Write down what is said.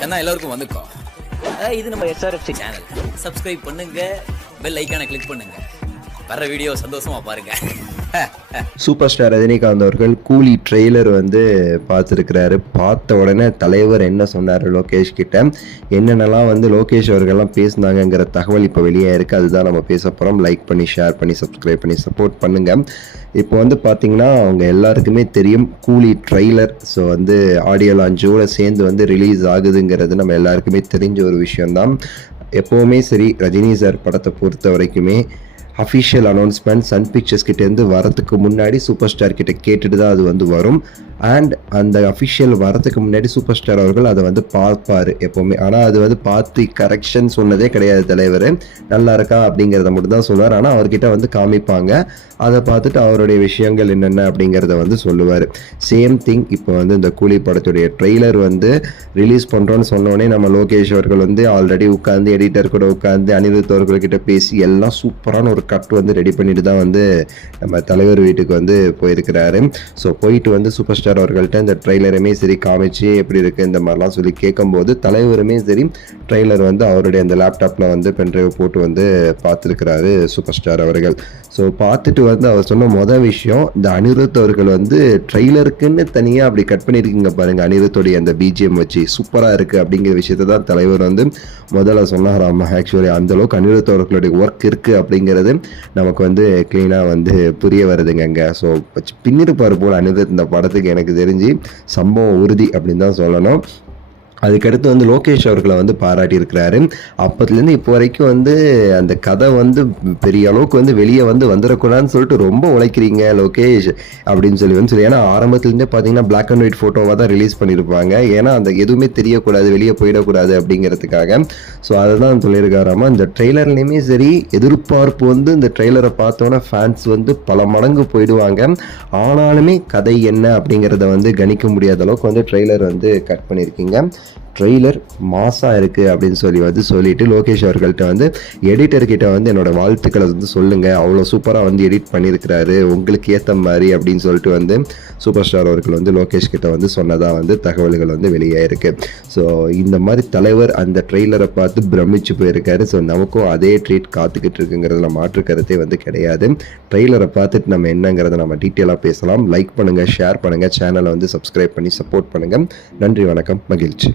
கண்ணா எல்லாருக்கும் வந்துக்கோ. இது நம்ம SRFC சேனல். சப்ஸ்கிரைப் பண்ணுங்க, பெல் ஐக்கானை கிளிக் பண்ணுங்க. வர்ற வீடியோ சந்தோஷமா பாருங்க. சூப்பர் ஸ்டார் ரஜினிகாந்த் அவர்கள் கூலி ட்ரெய்லர் வந்து பார்த்துருக்கிறாரு. பார்த்த உடனே தலைவர் என்ன சொன்னார் லோகேஷ் கிட்ட, என்னென்னலாம் வந்து லோகேஷ் அவர்கள்லாம் பேசினாங்கங்கிற தகவல் இப்போ வெளியே இருக்குது. அதுதான் நம்ம பேச போகிறோம். லைக் பண்ணி, ஷேர் பண்ணி, சப்ஸ்கிரைப் பண்ணி சப்போர்ட் பண்ணுங்கள். இப்போ வந்து பார்த்திங்கன்னா அவங்க எல்லாருக்குமே தெரியும் கூலி ட்ரெய்லர். ஸோ வந்து ஆடியோ லான்ச்சோடு சேர்ந்து வந்து ரிலீஸ் ஆகுதுங்கிறது நம்ம எல்லாருக்குமே தெரிஞ்ச ஒரு விஷயந்தான். எப்போவுமே சரி, ரஜினி சார் படத்தை பொறுத்த வரைக்குமே அஃபிஷியல் அனௌன்ஸ்மெண்ட் சன் பிக்சர்ஸ் கிட்டேருந்து வரதுக்கு முன்னாடி சூப்பர் ஸ்டார் கிட்ட கேட்டுட்டு தான் அது வந்து வரும். அண்ட் அந்த அஃபிஷியல் வரதுக்கு முன்னாடி சூப்பர் ஸ்டார் அவர்கள் அதை வந்து பார்ப்பார் எப்போவுமே. ஆனால் அது வந்து பார்த்து கரெக்ஷன் சொன்னதே கிடையாது தலைவர். நல்லா இருக்கா அப்படிங்கிறத மட்டும் தான் சொல்லுவார். ஆனால் அவர்கிட்ட வந்து காமிப்பாங்க. அதை பார்த்துட்டு அவருடைய விஷயங்கள் என்னென்ன அப்படிங்கிறத வந்து சொல்லுவார். சேம் திங் இப்போ வந்து இந்த கூலி படத்துடைய ட்ரெய்லர் வந்து ரிலீஸ் பண்ணுறோன்னு சொன்னோடனே நம்ம லோகேஷ் அவர்கள் வந்து ஆல்ரெடி உட்காந்து எடிட்டர் கூட உட்காந்து அனிருத் அவர்கள்கிட்ட பேசி எல்லாம் சூப்பரான ஒரு கட் வந்து ரெடி பண்ணிட்டு தான் வந்து நம்ம தலைவர் வீட்டுக்கு வந்து போயிருக்கிறாரு. ஸோ போயிட்டு வந்து சூப்பர் ஸ்டார் அவர்கள்ட்ட இந்த ட்ரெய்லருமே சரி காமிச்சு எப்படி இருக்குது இந்த மாதிரிலாம் சொல்லி கேட்கும்போது தலைவருமே சரி ட்ரெய்லர் வந்து அவருடைய அந்த லேப்டாப்பில் வந்து பென்ட்ரைவ் போட்டு வந்து பார்த்துருக்கிறாரு சூப்பர் ஸ்டார் அவர்கள். ஸோ பார்த்துட்டு வந்து அவர் சொன்ன மொதல் விஷயம், இந்த அனிருத் அவர்கள் வந்து ட்ரெய்லருக்குன்னு தனியாக அப்படி கட் பண்ணியிருக்கீங்க பாருங்கள், அனிருத்தோடைய அந்த பிஜிஎம் வச்சு சூப்பராக இருக்குது அப்படிங்கிற விஷயத்தை தான் தலைவர் வந்து முதல்ல சொன்னாராம். ஆக்சுவலி அந்தளவுக்கு அனிருத் அவர்களுடைய ஒர்க் இருக்குது அப்படிங்கிறது நமக்கு வந்து க்ளீனாக வந்து புரிய வருதுங்க அங்கே. ஸோ பின்னிருப்பார் போல் அனிருத் இந்த படத்துக்கு எனக்கு தெரிஞ்சு சம்பவம் உறுதி அப்படின்னு தான் சொல்லணும். அதுக்கடுத்து வந்து லோகேஷ் அவர்களை வந்து பாராட்டியிருக்கிறாரு. அப்போத்துலேருந்து இப்போ வரைக்கும் வந்து அந்த கதை வந்து பெரிய அளவுக்கு வந்து வெளியே வந்து வந்துடக்கூடாதுன்னு சொல்லிட்டு ரொம்ப உழைக்கிறீங்க லோகேஷ் அப்படின்னு சொல்லி ஏன்னா ஆரம்பத்துலேருந்தே பார்த்தீங்கன்னா பிளாக் அண்ட் ஒயிட் ஃபோட்டோவாக தான் ரிலீஸ் பண்ணியிருப்பாங்க. ஏன்னா அந்த எதுவுமே தெரியக்கூடாது, வெளியே போயிடக்கூடாது அப்படிங்கிறதுக்காக. ஸோ அதை தான் சொல்லியிருக்காராமா. இந்த ட்ரெய்லர்லேயுமே சரி எதிர்பார்ப்பு வந்து இந்த ட்ரெய்லரை பார்த்தோன்னே ஃபேன்ஸ் வந்து பல மடங்கு போயிடுவாங்க. ஆனாலுமே கதை என்ன அப்படிங்கிறத வந்து கணிக்க முடியாத அளவுக்கு வந்து ட்ரெய்லர் வந்து கட் பண்ணியிருக்கீங்க. ட்ரெய்லர் மாசாக இருக்குது அப்படின்னு சொல்லிட்டு லோகேஷ் அவர்கள்ட்ட வந்து எடிட்டர்கிட்ட வந்து என்னோடய வாழ்த்துக்களை வந்து சொல்லுங்கள், அவ்வளோ சூப்பராக வந்து எடிட் பண்ணியிருக்கிறாரு, உங்களுக்கு ஏற்ற மாதிரி அப்படின்னு சொல்லிட்டு வந்து சூப்பர் ஸ்டார் அவர்கள் வந்து லோகேஷ் கிட்ட வந்து சொன்னதாக வந்து தகவல்கள் வந்து வெளியே இருக்குது. ஸோ இந்த மாதிரி தலைவர் அந்த ட்ரெய்லரை பார்த்து பிரமிச்சு போயிருக்காரு. ஸோ நமக்கும் அதே ட்ரீட் காத்துக்கிட்டு இருக்குங்கிறதுல மாற்று கருத்தே வந்து கிடையாது. ட்ரெய்லரை பார்த்துட்டு நம்ம என்னங்கிறத நம்ம டீட்டெயிலாக பேசலாம். லைக் பண்ணுங்கள், ஷேர் பண்ணுங்கள், சேனலை வந்து சப்ஸ்கிரைப் பண்ணி சப்போர்ட் பண்ணுங்கள். நன்றி, வணக்கம், மகிழ்ச்சி.